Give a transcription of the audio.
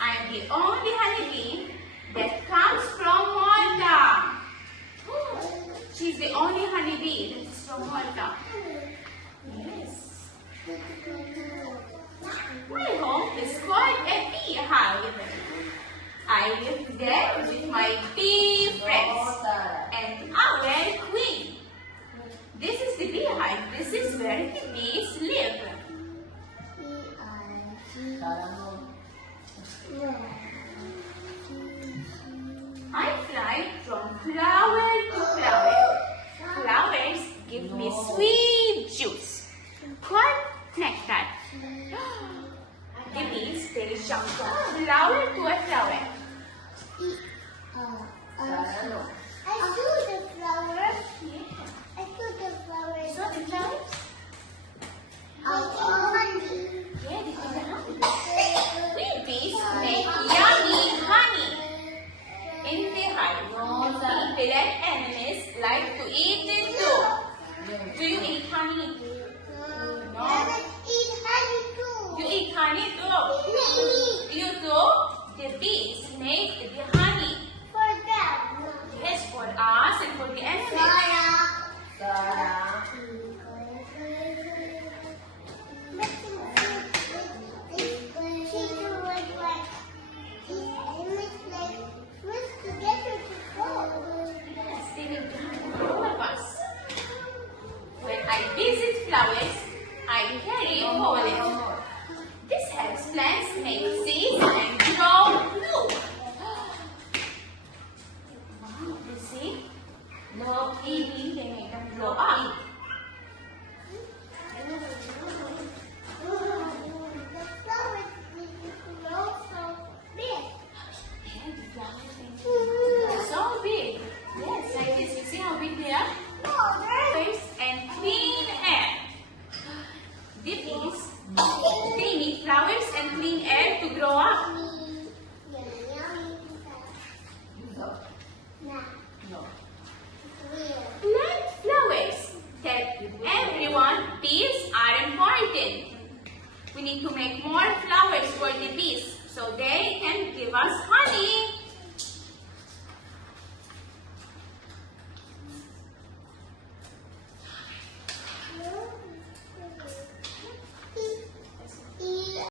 I am the only honeybee that comes from Malta. She's the only honeybee that is from Malta. Yes. My home is called a beehive. I live there with my bee friends and our queen. This is the beehive. This is where the bees live. I fly from flower to flower. Flowers give me sweet juice called nectar. The bees, they jump from flower to a flower. I saw the flower. I saw the flower. You saw the flowers? Honey. Yeah, this is the honey. We bees make yummy honey. In the hive, people and animals like to eat it too. Do you eat honey? No. I eat honey too. You eat honey too? You too? The bees make the honey. For them. Yes, for us and for the animals. Yes, they make the honey for all of us. When I visit flowers, I carry pollen. This helps plants make seeds and grow blue. Wow, you see? No eating, they make them grow up. Yeah, the flowers are so big. Yes, like this. You see how big they are? Flowers and clean air. The bees, they need flowers and clean air to grow up. No.